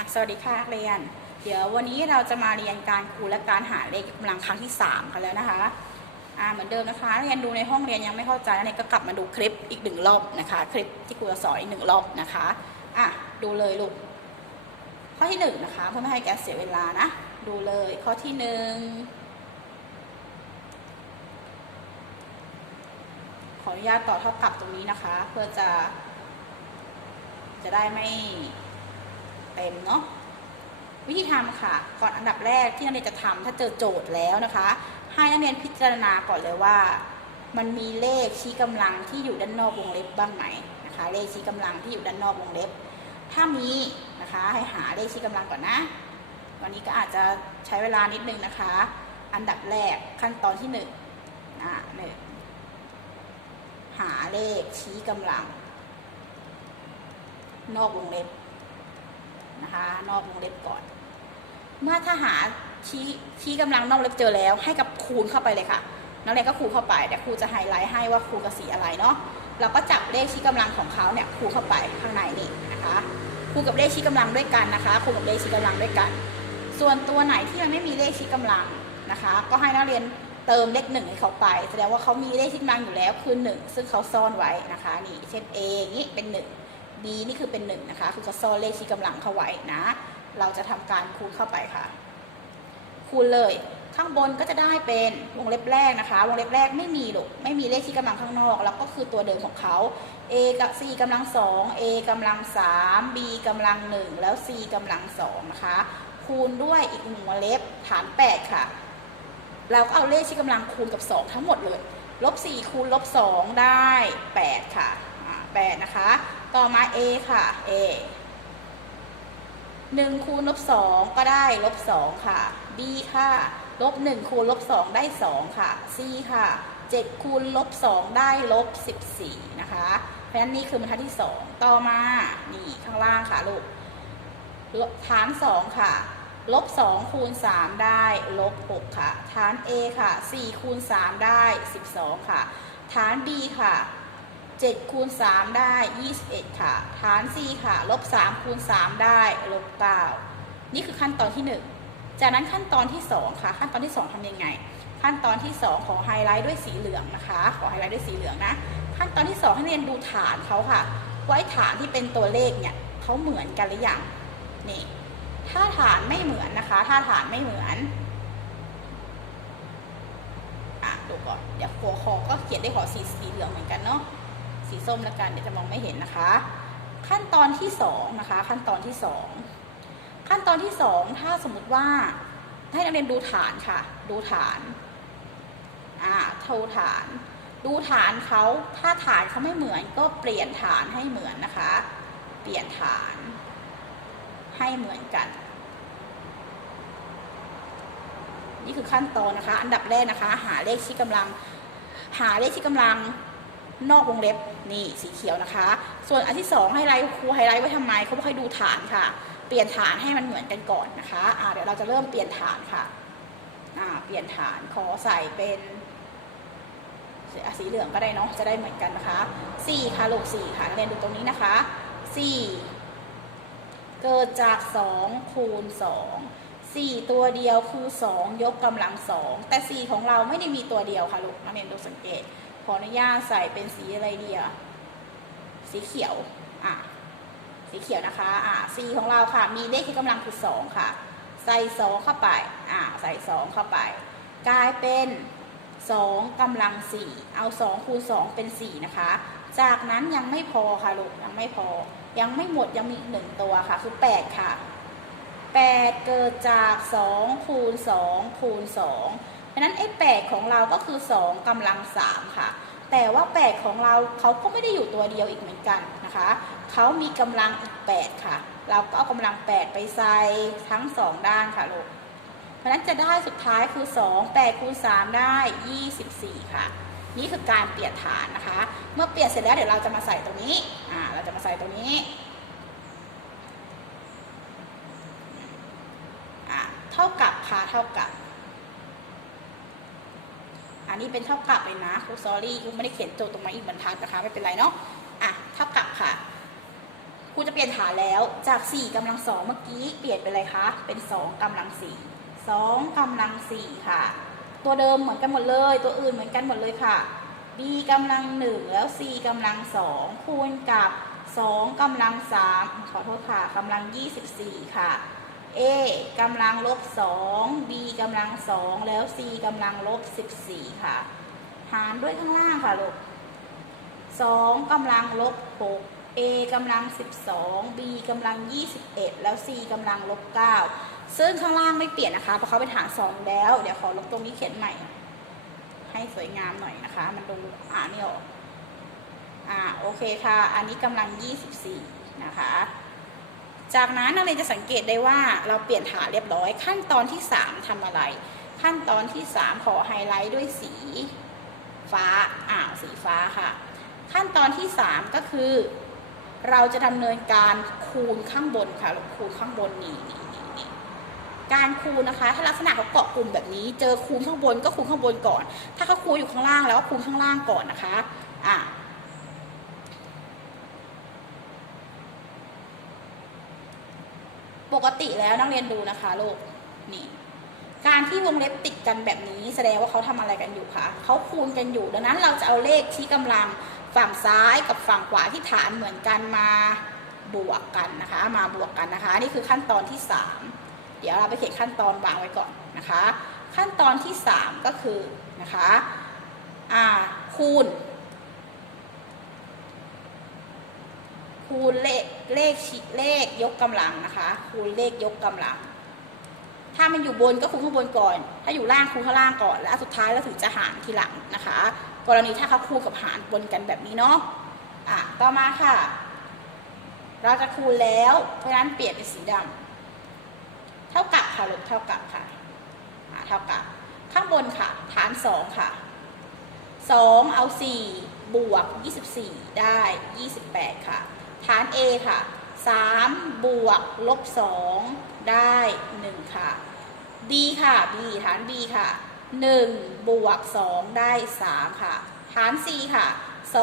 ะสวัสดีค่ะเรียน เดี๋ยววันนี้เราจะมาเรียนการคูณและการหาเลขกำลังครั้งที่ 3 กันแล้วนะคะอ่าเหมือนเดิมนะคะเรียนดูในห้องเรียนยังไม่เข้าใจเนี่ยก็กลับมาดูคลิปอีกหนึ่งรอบนะคะ คลิปที่ครูจะสอนอีกหนึ่งรอบนะคะอะดูเลยลูกข้อที่หนึ่งนะคะเพื่อไม่ให้แกเสียเวลานะ ดูเลยข้อที่หนึ่งขออนุญาตต่อเท่ากับตรงนี้นะคะ เพื่อจะจะได้ไม่ เต็มเนาะวิธีทำค่ะ ก่อนอันดับแรกที่นักเรียนจะทำถ้าเจอโจทย์แล้วนะคะ ให้นักเรียนพิจารณาก่อนเลยว่า มันมีเลขชี้กำลังที่อยู่ด้านนอกวงเล็บบ้างไหมนะคะ เลขชี้กำลังที่อยู่ด้านนอกวงเล็บ ถ้ามีนะคะ ให้หาเลขชี้กำลังก่อนนะ วันนี้ก็อาจจะใช้เวลานิดนึงนะคะ อันดับแรกขั้นตอนที่หนึ่งนะหนึ่งหาเลขชี้กำลัง นอกวงเล็บ นะคะ นอกวงเล็บก่อน เมื่อถ้าหาชี้ชี้กำลังนอกเล็บเจอแล้ว ให้กับคูณเข้าไปเลยค่ะนักเรียนก็คูณเข้าไปแต่ครูจะไฮไลท์ให้ว่าคูณกับสีอะไรเนาะเราก็จับเลขชี้กำลังของเขาเนี่ยคูณเข้าไปข้างในนี่นะคะคูณกับเลขชี้กำลังด้วยกันนะคะคูณกับเลขชี้กำลังด้วยกัน ส่วนตัวไหนที่มันไม่มีเลขชี้กำลังนะคะ ก็ให้นักเรียนเติมเลขหนึ่งให้เขาไป แสดงว่าเขามีเลขชี้กำลังอยู่แล้วคือหนึ่งซึ่งเขาซ่อนไว้นะคะนี่เช่น A อย่างนี้เป็นหนึ่ง B นี่คือเป็นหนึ่งนะคะ คือเขาซ่อนเลขชี้กำลังเข้าไว้นะ เราจะทำการคูณเข้าไปค่ะ คูณเลย ข้างบนก็จะได้เป็นวงเล็บแรกนะคะ วงเล็บแรกไม่มีหรอก ไม่มีเลขชี้กำลังข้างนอก แล้วก็คือตัวเดิมของเขา A กับ C กำลังสอง A กำลังสาม B กำลังหนึ่งแล้ว C กำลังสองนะคะ คูณด้วยอีกหนึ่งวงเล็บฐานแปดค่ะ เราก็เอาเลขชี้กำลังคูณกับ 2 ทั้งหมดเลย ลบ4คูณลบ2ได้ 8 ค่ะ8นะคะ ต่อมา a ค่ะ a 1คูณลบ2ก็ได้ลบ2ค่ะ b ค่ะลบ1คูณลบ2ได้2ค่ะ c ค่ะ 7คูณลบ2ได้ลบ14นะคะ เพราะฉะนั้นนี่คือบรรทัดที่ 2 ต่อมา นี่ข้างล่างค่ะลูกลบฐาน 2 ค่ะ ลบ 2 คูณ 3 ได้ลบ 6 ค่ะ ฐาน A ค่ะ 4 คูณ 3 ได้ 12 ค่ะ ฐาน B ค่ะ 7คูณ3ได้ 21 ค่ะ ฐาน C ค่ะ ลบ 3 คูณ 3 ได้ ลบ 9 นี่คือขั้นตอนที่ 1 จากนั้นขั้นตอนที่ 2 ค่ะ ขั้นตอนที่ 2ทำยังไง ขั้นตอนที่ 2 ขอไฮไลท์ด้วยสีเหลืองนะคะ ขอไฮไลท์ด้วยสีเหลืองนะ ขั้นตอนที่ 2 ให้เรียนดูฐานเขาค่ะว่าไอ้ฐานที่เป็นตัวเลขเนี่ยเขาเหมือนกันหรือยังนี่ ถ้าฐานไม่เหมือนนะคะ ถ้าฐานไม่เหมือนอะดูก่อน เดี๋ยวหัวคอก็เขียนได้ขอสีสีเหลืองเหมือนกันเนาะ สีส้มแล้วกันเดี๋ยวจะมองไม่เห็นนะคะ ขั้นตอนที่สองนะคะ ขั้นตอนที่สองขั้นตอนที่สองถ้าสมมติว่าให้นักเรียนดูฐานค่ะ ดูฐานอ่าเท่าฐาน ดูฐานเขาถ้าฐานเขาไม่เหมือนก็เปลี่ยนฐานให้เหมือนนะคะ เปลี่ยนฐานให้เหมือนกัน นี่คือขั้นตอนนะคะ อันดับแรกนะคะ หาเลขชี้กำลัง หาเลขชี้กำลัง นอกวงเล็บนี่สีเขียวนะคะ ส่วนอันที่สองให้ไลท์ครูไฮไลท์ไว้ทำไมเขาบอกให้ดูฐานค่ะ เปลี่ยนฐานให้มันเหมือนกันก่อนนะคะอ่าเดี๋ยวเราจะเริ่มเปลี่ยนฐานค่ะอ่าเปลี่ยนฐานขอใส่เป็นสีเหลืองก็ได้เนาะจะได้เหมือนกันนะคะสี่ค่ะลูกสี่ค่ะเรียนดูตรงนี้นะคะสี่เกิดจาก 2 คูณ 2 4 ตัวเดียวคือ 2 ยกกำลัง 2 แต่ 4 ของเราไม่ได้มีตัวเดียวค่ะลูกนักเรียนดูสังเกต ออนุญาตใส่เป็นสีอะไรดียวสีเขียว อะ สีเขียวนะคะ อะ4ของเราค่ะ มีเลขที่กำลังคือ2ค่ะ ใส่2เข้าไป อะใส่2เข้าไป กลายเป็น2กำลัง4เอา2คูณ2เป็น4นะคะ จากนั้นยังไม่พอค่ะลูก ยังไม่พอ ยังไม่หมดยังมีอีกหนึ่งตัวค่ะ คือ8ค่ะ8เกิดจาก2คูณ2คูณ2 เพราะนั้นไอ้8ของเราก็คือ2กำลัง3ค่ะ แต่ว่า8ของเราเขาก็ไม่ได้อยู่ตัวเดียวอีกเหมือนกันนะคะเขามีกำลังอีก8ค่ะ เราก็เอากำลัง8ไปใส่ทั้ง2ด้านค่ะลูกเพราะนั้นจะได้สุดท้ายคือ2 8คูณ3ได้ 24 ค่ะ นี่คือการเปลี่ยนฐานนะคะ เมื่อเปลี่ยนเสร็จแล้วเดี๋ยวเราจะมาใส่ตรงนี้อ่าเราจะมาใส่ตรงนี้อ่าเท่ากับค่ะเท่ากับ นนี้เป็นเท่ากับเลยนะครูซอรี่ครูไม่ได้เขียนโจทย์ตรงมาอีกบรรทัดนะคะไม่เป็นไรเนาะอะเท่ากับค่ะครูจะเปลี่ยนฐานแล้วจาก 4กำลังสองเมื่อกี้เปลี่ยนเป็นอะไรคะเป็น 2กำลังสี่2กำลังสี่ค่ะ ตัวเดิมเหมือนกันหมดเลย ตัวอื่นเหมือนกันหมดเลยค่ะ b กำลังหนึ่งแล้ว c กำลังสองคูณกับ 2กำลังสามขอโทษค่ะกำลัง 24 ค่ะ a กำลังลบ2 b กำลังสองแล้ว c กำลังลบ14ค่ะ หารด้วยข้างล่างค่ะลูก2กำลังลบ6 a กำลัง12 b กำลัง21แล้ว c กำลังลบ9ซึ่งข้างล่างไม่เปลี่ยนนะคะเพราะเขาเป็นฐาน2แล้ว เดี๋ยวขอลบตรงนี้เขียนใหม่ ให้สวยงามหน่อยนะคะ มันดูอ่านไม่ออกอ่าโอเคค่ะ อันนี้กำลัง24นะคะ จากนั้นนักเรียนจะสังเกตได้ว่าเราเปลี่ยนฐานเรียบร้อย ขั้นตอนที่ 3ทำอะไร ขั้นตอนที่ 3 ขอไฮไลท์ด้วยสีฟ้าอ่าสีฟ้าค่ะ ขั้นตอนที่ 3 ก็คือ เราจะดำเนินการคูณข้างบนค่ะคูณข้างบนนี่นี่นี่นี่การคูณนะคะ ถ้าลักษณะเขาเกาะกลุ่มแบบนี้ เจอคูณข้างบนก็คูณข้างบนก่อน ถ้าเขาคูณอยู่ข้างล่างแล้วก็คูณข้างล่างก่อนนะคะอ่า ปก ติแล้วนักเรียนดูนะคะลูกนี่ การที่วงเล็บติดกันแบบนี้แสดงว่าเขาทำอะไรกันอยู่คะเขาคูณกันอยู่ ดังนั้นเราจะเอาเลขชี้กำลังฝั่งซ้ายกับฝั่งขวาที่ฐานเหมือนกันมาบวกกันนะคะ มาบวกกันนะคะ นี่คือขั้นตอนที่ 3 เดี๋ยวเราไปเขียนขั้นตอนวางไว้ก่อนนะคะ ขั้นตอนที่ 3 ก็คือนะคะอ่าคูณ คูณเลข เลขชิเลขยกกำลังนะคะ คูณเลขยกกำลัง ถ้ามันอยู่บนก็คูณข้างบนก่อน ถ้าอยู่ล่างคูณข้างล่างก่อน แล้วสุดท้ายเราถึงจะหารทีหลังนะคะ กรณีถ้าเขาคูณกับหารบนกันแบบนี้เนาะอะต่อมาค่ะ เราจะคูณแล้ว เพราะนั้นเปลี่ยนเป็นสีดำเท่ากับค่ะลบเท่ากับค่ะอะ เท่ากับ ข้างบนค่ะ ฐานสองค่ะสองเอาสี่บวกยี่สิบสี่ได้ยี่สิบแปดค่ะ ฐาน A ค่ะ 3 บวกลบ 2 ได้ 1 ค่ะ B ค่ะ B ฐาน B ค่ะ 1 บวก 2 ได้ 3 ค่ะ ฐาน C ค่ะ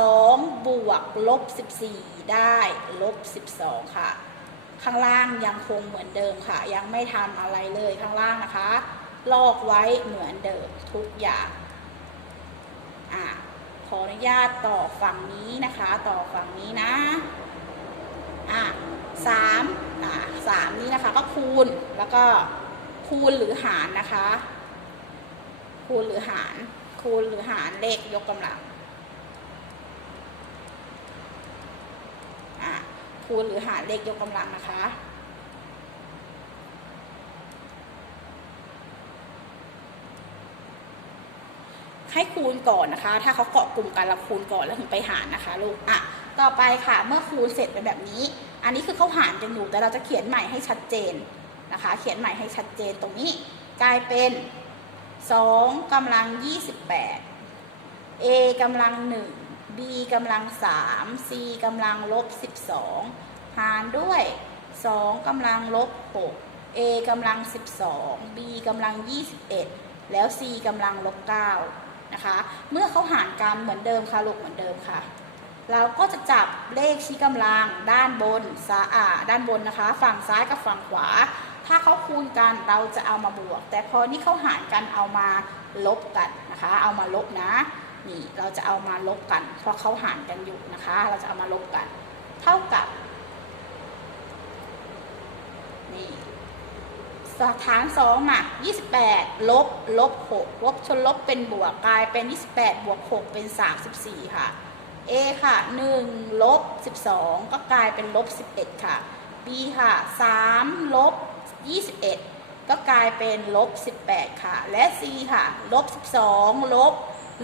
2 บวกลบ 14 ได้ลบ 12 ค่ะ ข้างล่างยังคงเหมือนเดิมค่ะ ยังไม่ทำอะไรเลยข้างล่างนะคะ ลอกไว้เหมือนเดิมทุกอย่างอะขออนุญาตต่อฝั่งนี้นะคะ ต่อฝั่งนี้นะ อะสามอะสามนี้นะคะก็คูณแล้วก็คูณหรือหารนะคะ คูณหรือหาร คูณหรือหารเลขยกกำลังอะคูณหรือหารเลขยกกำลังนะคะ ให้คูณก่อนนะคะ ถ้าเขาเกาะกลุ่มกันเราคูณก่อนแล้วถึงไปหารนะคะลูก อะ ต่อไปค่ะเมื่อคูณเสร็จเป็นแบบนี้ อันนี้คือเขาหารกันอยู่แต่เราจะเขียนใหม่ให้ชัดเจนนะคะ เขียนใหม่ให้ชัดเจนตรงนี้กลายเป็น2กำลัง 28 a กำลัง 1 b กำลัง 3 c กำลังลบ 12 หารด้วย 2กำลังลบ 6 a กำลัง 12 b กำลัง 21 แล้ว c กำลังลบ9นะคะ เมื่อเขาหารกันเหมือนเดิมค่ะลูกเหมือนเดิมค่ะ เราก็จะจับเลขชี้กำลังด้านบนซ้ายอ่าด้านบนนะคะ ฝั่งซ้ายกับฝั่งขวา ถ้าเขาคูณกันเราจะเอามาบวก แต่พอนี่เขาหารกันเอามาลบกันนะคะ เอามาลบนะนี่เราจะเอามาลบกัน เพราะเขาหารกันอยู่นะคะ เราจะเอามาลบกัน เท่ากับนี่ฐานสองมา28ลบลบ6ลบชนลบเป็นบวกกลายเป็น28บวก6เป็น34ค่ะ A ค่ะ 1 ลบ 12 ก็กลายเป็นลบ 11 ค่ะ B ค่ะ 3 ลบ 21 ก็กลายเป็นลบ 18 ค่ะ และ C ค่ะ ลบ 12 ลบ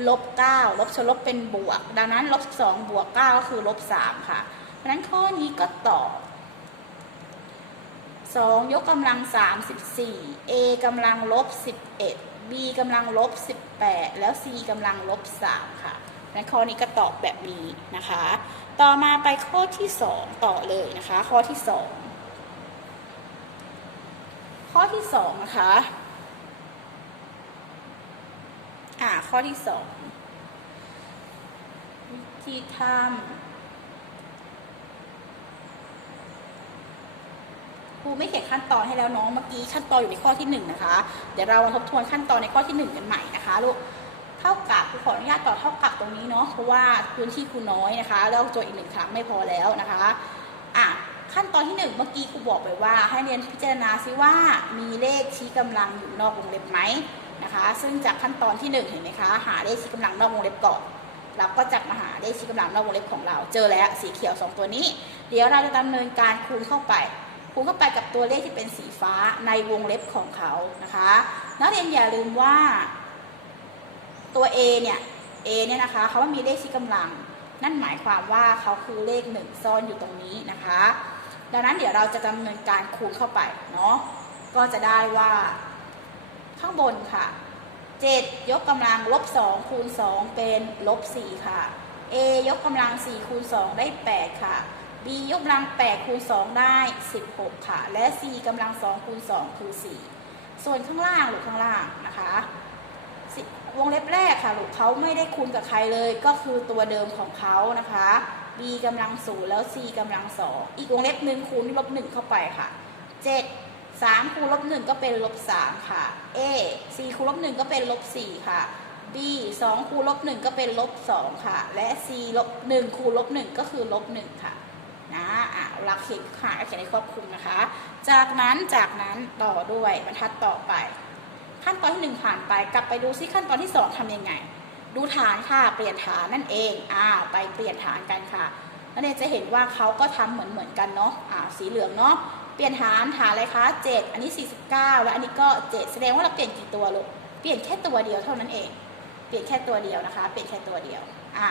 ลบ 9 ลบชนลบเป็นบวก ดังนั้นลบ 12 บวก 9 ก็คือลบ 3 ค่ะ เพราะฉะนั้นข้อนี้ก็ตอบ 2 ยกกำลัง 34 A กำลังลบ 11 B กำลังลบ 18 แล้ว C กำลังลบ 3 ค่ะ นั้นข้อนี้ก็ตอบแบบนี้นะคะ ต่อมาไปข้อที่ 2 ต่อเลยนะคะ ข้อที่ 2 ข้อที่2นะคะอ่าข้อที่ 2 วิธีทำครูไม่เขียนขั้นตอนให้แล้วน้องเมื่อกี้ขั้นตอนอยู่ในข้อที่หนึ่งนะคะ เดี๋ยวเรามาทบทวนขั้นตอนในข้อที่หนึ่งกันใหม่นะคะลูกเท่ากับ ครูขออนุญาตต่อเท่ากับตรงนี้เนาะเพราะว่าพื้นที่ครูน้อยนะคะ แล้วโจทย์อีกหนึ่งครั้งไม่พอแล้วนะคะอะขั้นตอนที่หนึ่งเมื่อกี้ครูบอกไปว่าให้เรียนพิจารณาซิว่ามีเลขชี้กำลังอยู่นอกวงเล็บไหมนะคะ ซึ่งจากขั้นตอนที่หนึ่งเห็นไหมคะหาเลขชี้กำลังนอกวงเล็บก่อนเราก็จะมาหาเลขชี้กำลังนอกวงเล็บของเรา เจอแล้วสีเขียวสองตัวนี้ เดี๋ยวเราจะดำเนินการคูณเข้าไป คูณเข้าไปกับตัวเลขที่เป็นสีฟ้าในวงเล็บของเขานะคะนักเรียนอย่าลืมว่า ตัว A เนี่ย A เนี่ยนะคะเขาว่ามีเลขชี้กำลัง นั่นหมายความว่าเขาคือเลขหนึ่งซ่อนอยู่ตรงนี้นะคะ ดังนั้นเดี๋ยวเราจะดำเนินการคูณเข้าไปเนาะก็จะได้ว่า ข้างบนค่ะ 7 ยกกำลังลบ2คูณ 2 เป็นลบ4ค่ะ A ยกกำลัง4คูณ 2 ได้ 8 ค่ะ B ยกกำลัง8คูณ 2 ได้ 16 ค่ะ และ C กำลัง2คูณ 2 คือ 4 ส่วนข้างล่างหรือข้างล่างนะคะ วงเล็บแรกค่ะลูกเขาไม่ได้คูณกับใครเลย ก็คือตัวเดิมของเขานะคะ b กำลังศูนย์แล้ว c กำลังสองอีกวงเล็บหนึ่งคูณลบหนึ่งเข้าไปค่ะ 7 3คูณลบหนึ่งก็เป็นลบสามค่ะ a 4คูณลบหนึ่งก็เป็นลบสี่ค่ะ b 2คูณลบหนึ่งก็เป็นลบสองค่ะ และ c ลบหนึ่งคูณลบหนึ่งก็คือลบหนึ่งค่ะนะอะหลักเขียนหาเขียนในครอบคลุมนะคะ จากนั้นจากนั้นต่อด้วยบรรทัดต่อไป ขั้นตอนที่หนึ่งผ่านไป กลับไปดูซิขั้นตอนที่สองทำยังไง ดูฐานค่ะ เปลี่ยนฐานนั่นเองอ่าไปเปลี่ยนฐานกันค่ะนักเรียนจะเห็นว่าเขาก็ทำเหมือนเหมือนกันเนาะอ่าสีเหลืองเนาะเปลี่ยนฐานฐานอะไรคะ7 อันนี้ 49 แล้วอันนี้ก็ 7 แสดงว่าเราเปลี่ยนกี่ตัวลูกเปลี่ยนแค่ตัวเดียวเท่านั้นเอง เปลี่ยนแค่ตัวเดียวนะคะ เปลี่ยนแค่ตัวเดียวอะ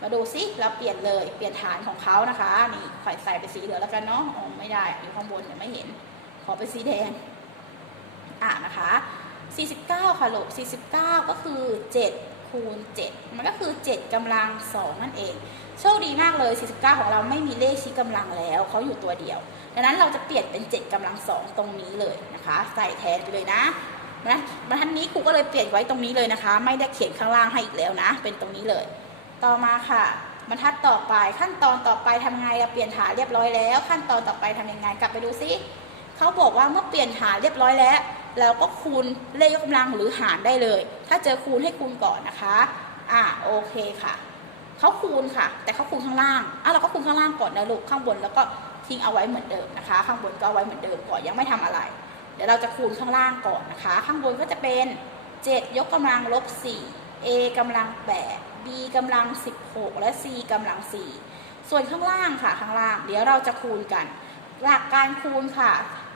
มาดูซิเราเปลี่ยนเลย เปลี่ยนฐานของเขานะคะ นี่ใส่ใส่เป็นสีเหลืองแล้วกันเนาะ อ๋อ ไม่ได้ อยู่ข้างบนเดี๋ยวไม่เห็น ขอเป็นสีแดง อะนะคะ 49 ค่ะลูก49 ก็คือ 7 คูณ 7 มันก็คือ 7กำลัง 2 นั่นเอง โชคดีมากเลย 49 ของเราไม่มีเลขชี้กำลังแล้ว เขาอยู่ตัวเดียว ดังนั้นเราจะเปลี่ยนเป็น 7กำลัง 2 ตรงนี้เลยนะคะ ใส่แทนไปเลยนะนะบรรทัดนี้ครูก็เลยเปลี่ยนไว้ตรงนี้เลยนะคะ ไม่ได้เขียนข้างล่างให้อีกแล้วนะ เป็นตรงนี้เลย ต่อมาค่ะบรรทัดต่อไปขั้นตอนต่อไปทำไงเราเปลี่ยนฐานเรียบร้อยแล้ว ขั้นตอนต่อไปทำยังไงกลับไปดูซิเขาบอกว่าเมื่อเปลี่ยนฐานเรียบร้อยแล้ว เราก็คูณเลขยกกำลังหรือหารได้เลย ถ้าเจอคูณให้คูณก่อนนะคะ อ่าโอเคค่ะเขาคูณค่ะ แต่เขาคูณข้างล่างอะเราก็คูณข้างล่างก่อนนะลูกข้างบนแล้วก็ทิ้งเอาไว้เหมือนเดิมนะคะ ข้างบนก็เอาไว้เหมือนเดิมก่อนยังไม่ทำอะไร เดี๋ยวเราจะคูณข้างล่างก่อนนะคะ ข้างบนก็จะเป็น 7 ยกกำลังลบ 4 a กำลัง 8 b กำลัง 16 และ c กำลัง 4 ส่วนข้างล่างค่ะข้างล่าง เดี๋ยวเราจะคูณกัน หลักการคูณค่ะ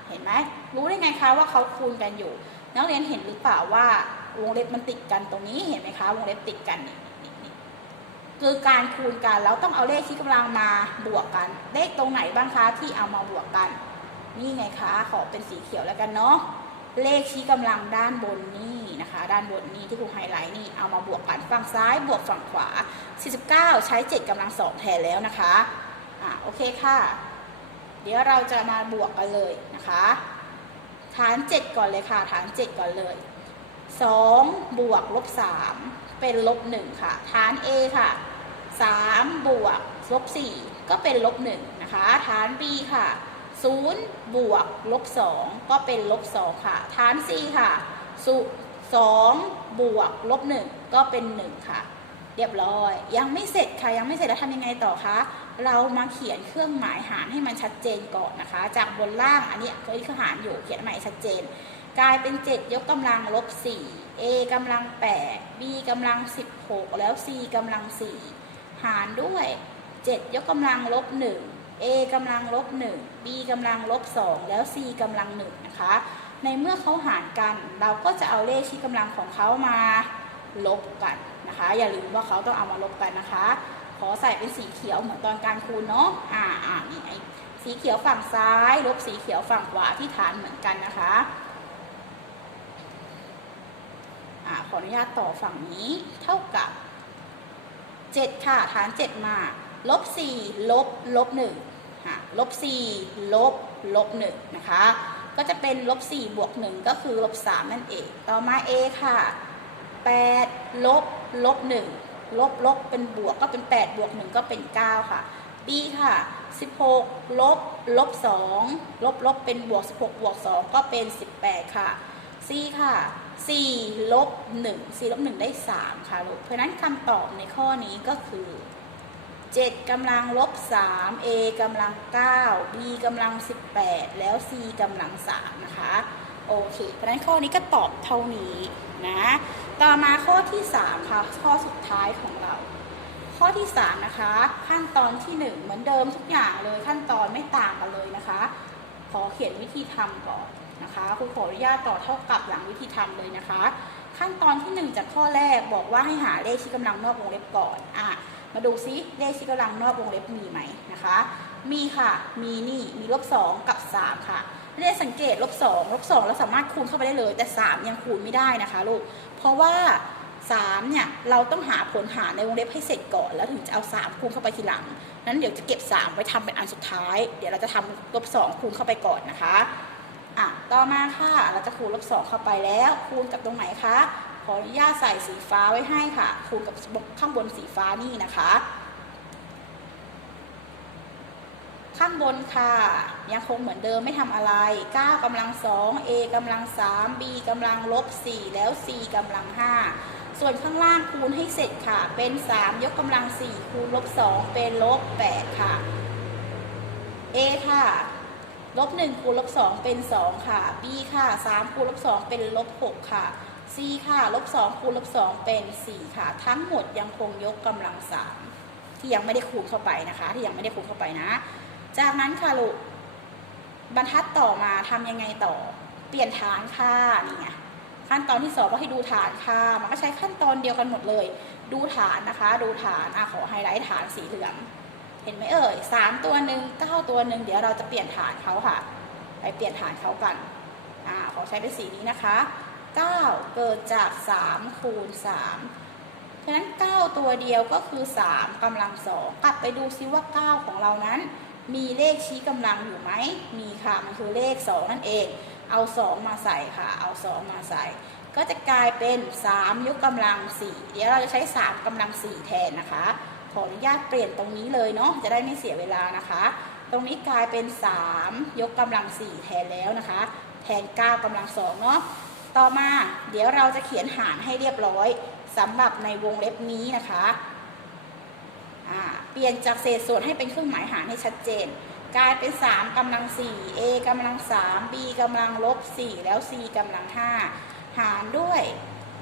เห็นไหมรู้ได้ไงคะว่าเขาคูณกันอยู่ นักเรียนเห็นหรือเปล่าว่าวงเล็บมันติดกันตรงนี้เห็นไหมคะวงเล็บติดกันนี่นี่นี่คือการคูณกันแล้วต้องเอาเลขที่กำลังมาบวกกัน เลขตรงไหนบ้างคะที่เอามาบวกกัน นี่ไงคะ ขอเป็นสีเขียวแล้วกันเนาะเลขชี้กำลังด้านบนนี่นะคะ ด้านบนนี่ที่ครูไฮไลท์นี่เอามาบวกกันฝั่งซ้ายบวกฝั่งขวา 49 ใช้ 7กำลังสองแทนแล้วนะคะอะโอเคค่ะ เดี๋ยวเราจะมาบวกกันเลยนะคะ ฐาน 7 ก่อนเลยค่ะ ฐาน 7 ก่อนเลย 2 บวกลบ 3 เป็นลบ 1 ค่ะ ฐาน A ค่ะ 3 บวกลบ 4 ก็เป็นลบ 1 นะคะ ฐาน B ค่ะ0บวกลบ 2 ก็เป็นลบ 2 ค่ะ ฐาน C ค่ะสุ2บวกลบ 1 ก็เป็น 1 ค่ะ เรียบร้อย ยังไม่เสร็จค่ะยังไม่เสร็จแล้วทำยังไงต่อคะเรามาเขียนเครื่องหมายหารให้มันชัดเจนก่อนนะคะ จากบนล่างอันนี้เคยคือหารอยู่เขียนใหม่ชัดเจน กลายเป็น 7 ยกกำลังลบ4 a กำลัง8 b กำลัง 16 แล้ว c กำลัง 4 หารด้วย 7 ยกกำลังลบ1 a กำลังลบ1 b กำลังลบ2แล้ว c กำลัง1นะคะ ในเมื่อเขาหารกัน เราก็จะเอาเลขชี้กำลังของเขามาลบกัน นะคะ อย่าลืมว่าเขาต้องเอามาลบกันนะคะ ขอใส่เป็นสีเขียวเหมือนตอนการคูณเนาะอ่าอ่านี่ไงสีเขียวฝั่งซ้าย ลบสีเขียวฝั่งขวาที่ฐานเหมือนกันนะคะอ่าขออนุญาตต่อฝั่งนี้เท่ากับ 7 ค่ะฐาน 7 มาลบ4ลบลบ1ค่ะลบ4ลบลบ1นะคะก็จะเป็นลบ4บวก1ก็คือลบ3นั่นเอง ต่อมา A ค่ะ8ลบ ลบ1ลบลบเป็นบวกก็เป็น8บวก1ก็เป็น9ค่ะ B ค่ะ16ลบลบ2ลบลบเป็นบวก16บวก2ก็เป็น18ค่ะ C ค่ะ4ลบ1 4ลบ1ได้3ค่ะลูกเพราะนั้นคำตอบในข้อนี้ก็คือ7กำลังลบ3 A กำลัง9 B กำลัง18แล้ว C กำลัง3นะคะ โอเค เพราะนั้นข้อนี้ก็ตอบเท่านี้นะ ต่อมาข้อที่ 3 ค่ะ ข้อสุดท้ายของเรา ข้อที่ 3 นะคะ ขั้นตอนที่ 1 เหมือนเดิมทุกอย่างเลยขั้นตอนไม่ต่างกันเลยนะคะ ขอเขียนวิธีทำก่อนนะคะครูขออนุญาตต่อเท่ากับหลังวิธีทำเลยนะคะ ขั้นตอนที่ 1 จากข้อแรกบอกว่าให้หาเลขชี้กำลังนอกวงเล็บก่อนอะมาดูซิเลขชี้กำลังนอกวงเล็บมีไหมนะคะ มีค่ะ มีนี่มีลบ2กับ 3 ค่ะ เลขสังเกตลบ2ลบ2เราสามารถคูณเข้าไปได้เลย แต่ 3 ยังคูณไม่ได้นะคะลูก เพราะว่า 3 เนี่ย เราต้องหาผลหารในวงเล็บให้เสร็จก่อน แล้วถึงจะเอา 3 คูณเข้าไปทีหลัง นั้นเดี๋ยวจะเก็บ 3 ไว้ทำเป็นอันสุดท้าย เดี๋ยวเราจะทำลบ2คูณเข้าไปก่อนนะคะอะต่อมาค่ะ เราจะคูณลบ2เข้าไปแล้ว คูณกับตรงไหนคะ ขออนุญาตใส่สีฟ้าไว้ให้ค่ะ คูณกับข้างบนสีฟ้านี่นะคะ ข้างบนค่ะ ยังคงเหมือนเดิมไม่ทำอะไร 9กำลัง 2 A กำลัง 3 B กำลังลบ 4 แล้ว C กำลัง 5 ส่วนข้างล่างคูณให้เสร็จค่ะ เป็น 3 ยกกำลัง 4 คูณลบ 2 เป็นลบ 8 ค่ะ A ค่ะลบ 1 คูณลบ 2 เป็น 2 ค่ะ B ค่ะ 3 คูณลบ 2 เป็นลบ 6 ค่ะ C ค่ะ ลบ 2 คูณลบ 2 เป็น 4 ค่ะ ทั้งหมดยังคงยกกำลัง 3 ที่ยังไม่ได้คูณเข้าไปนะคะ ที่ยังไม่ได้คูณเข้าไปนะ จากนั้นค่ะลูกบรรทัดต่อมาทำยังไงต่อ เปลี่ยนฐานค่านี่ไงขั้นตอนที่สองก็ให้ดูฐานค่า มันก็ใช้ขั้นตอนเดียวกันหมดเลย ดูฐานนะคะ ดูฐานอะขอไฮไลท์ฐานสีเหลือง เห็นไหมเอ่ยสามตัวหนึ่งเก้าตัวหนึ่งเดี๋ยวเราจะเปลี่ยนฐานเขาค่ะ ไปเปลี่ยนฐานเขากันอ่าขอใช้เป็นสีนี้นะคะเก้าเกิดจากสามคูณสามฉะนั้น 9 ตัวเดียวก็คือ 3กำลังสองกลับไปดูซิว่า 9 ของเรานั้น มีเลขชี้กำลังอยู่ไหม มีค่ะ มันคือเลข 2 นั่นเอง เอา 2 มาใส่ค่ะ เอา 2 มาใส่ ก็จะกลายเป็น 3 ยกกำลัง 4 เดี๋ยวเราจะใช้ 3กำลัง 4 แทนนะคะ ขออนุญาตเปลี่ยนตรงนี้เลยเนาะ จะได้ไม่เสียเวลานะคะ ตรงนี้กลายเป็น 3 ยกกำลัง 4 แทนแล้วนะคะ แทน 9กำลัง2เนาะ ต่อมา เดี๋ยวเราจะเขียนหารให้เรียบร้อยสำหรับในวงเล็บนี้นะคะ เปลี่ยนจากเศษส่วนให้เป็นเครื่องหมายหารให้ชัดเจน กลายเป็น 3กำลัง 4 a กำลัง 3 b กำลังลบ 4 แล้ว c กำลัง 5 หารด้วย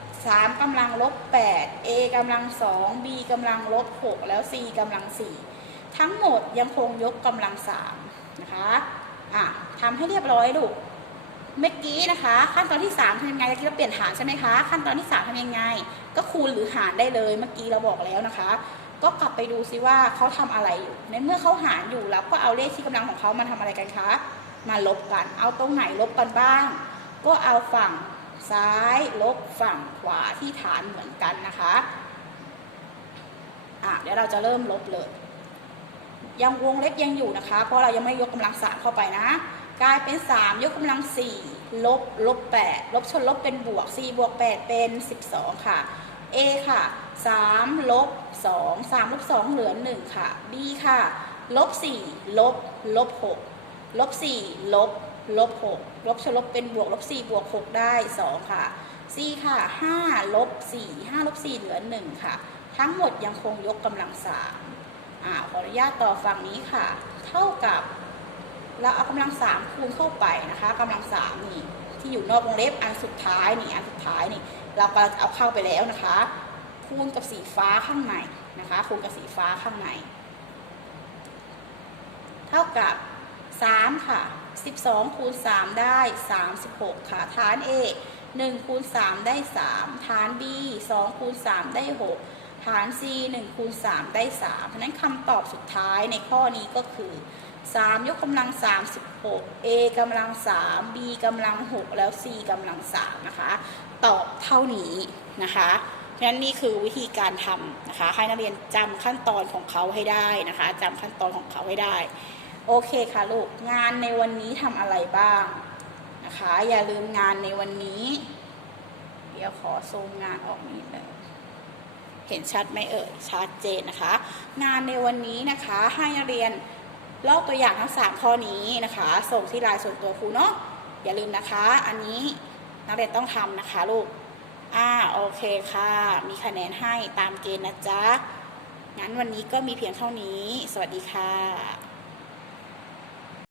3กำลังลบ 8 a กำลัง 2 b กำลังลบ 6 แล้ว c กำลัง 4 ทั้งหมดยังคงยกกำลัง 3 นะคะอะทำให้เรียบร้อยลูกเมื่อกี้นะคะ ขั้นตอนที่3ทำยังไงเมื่อกี้เราเปลี่ยนฐานใช่ไหมคะ ขั้นตอนที่ 3ทำยังไง ก็คูณหรือหารได้เลยเมื่อกี้เราบอกแล้วนะคะ ก็กลับไปดูซิว่าเขาทำอะไรอยู่ ในเมื่อเขาหารอยู่แล้วก็เอาเลขที่กำลังของเขามาทำอะไรกันคะ มาลบกัน เอาตรงไหนลบกันบ้าง ก็เอาฝั่งซ้ายลบฝั่งขวาที่ฐานเหมือนกันนะคะอะเดี๋ยวเราจะเริ่มลบเลย ยังวงเล็บยังอยู่นะคะ เพราะเรายังไม่ยกกำลังสามเข้าไปนะ กลายเป็น 3 ยกกำลัง 4 ลบลบ8ลบชนลบเป็นบวก 4 บวก 8 เป็น 12 ค่ะ A ค่ะ 3ลบ2 3ลบ2เหลือ 1 ค่ะ B ค่ะ ลบ 4 ลบ ลบ 6 ลบ 4 ลบ ลบ 6 ลบชลบเป็นบวก ลบ 4 บวก 6 ได้ 2 ค่ะ C ค่ะ 5 ลบ 4 5 ลบ 4 เหลือ 1 ค่ะ ทั้งหมดยังคงยกกำลัง 3อ่าขออนุญาตต่อฝั่งนี้ค่ะ เท่ากับ เราเอากำลังสามคูณเข้าไปนะคะกำลังสามนี่ ที่อยู่นอกวงเล็บอันสุดท้ายนี่ อันสุดท้ายนี่ เรากำลังเอาเข้าไปแล้วนะคะ คูณกับสีฟ้าข้างในนะคะคูณกับสีฟ้าข้างใน เท่ากับ 3 ค่ะ 12 คูณ 3 ได้ 36 ค่ะ ฐาน A 1คูณ3ได้ 3 ฐาน B 2คูณ3ได้ 6 ฐาน C 1คูณ3ได้ 3 เพราะนั้นคำตอบสุดท้ายในข้อนี้ก็คือ 3 ยกกำลัง 36 A กำลัง 3 B กำลัง 6 แล้ว C กำลัง 3 นะคะ ตอบเท่านี้นะคะ ฉะนั้นนี่คือวิธีการทำนะคะ ให้นักเรียนจำขั้นตอนของเขาให้ได้นะคะจำขั้นตอนของเขาให้ได้ โอเคค่ะลูก งานในวันนี้ทำอะไรบ้างนะคะ อย่าลืมงานในวันนี้ เดี๋ยวขอซูมงานออกนิดหนึ่งเห็นชัดไหมเอ่ย ชัดเจนนะคะ งานในวันนี้นะคะให้นักเรียนลอกตัวอย่างทั้ง 3 ข้อนี้นะคะ ส่งที่ไลน์ส่วนตัวครูเนาะ อย่าลืมนะคะ อันนี้นักเรียนต้องทำนะคะลูก อ่าโอเคค่ะ มีคะแนนให้ตามเกณฑ์นะจ๊ะ งั้นวันนี้ก็มีเพียงเท่านี้ สวัสดีค่ะ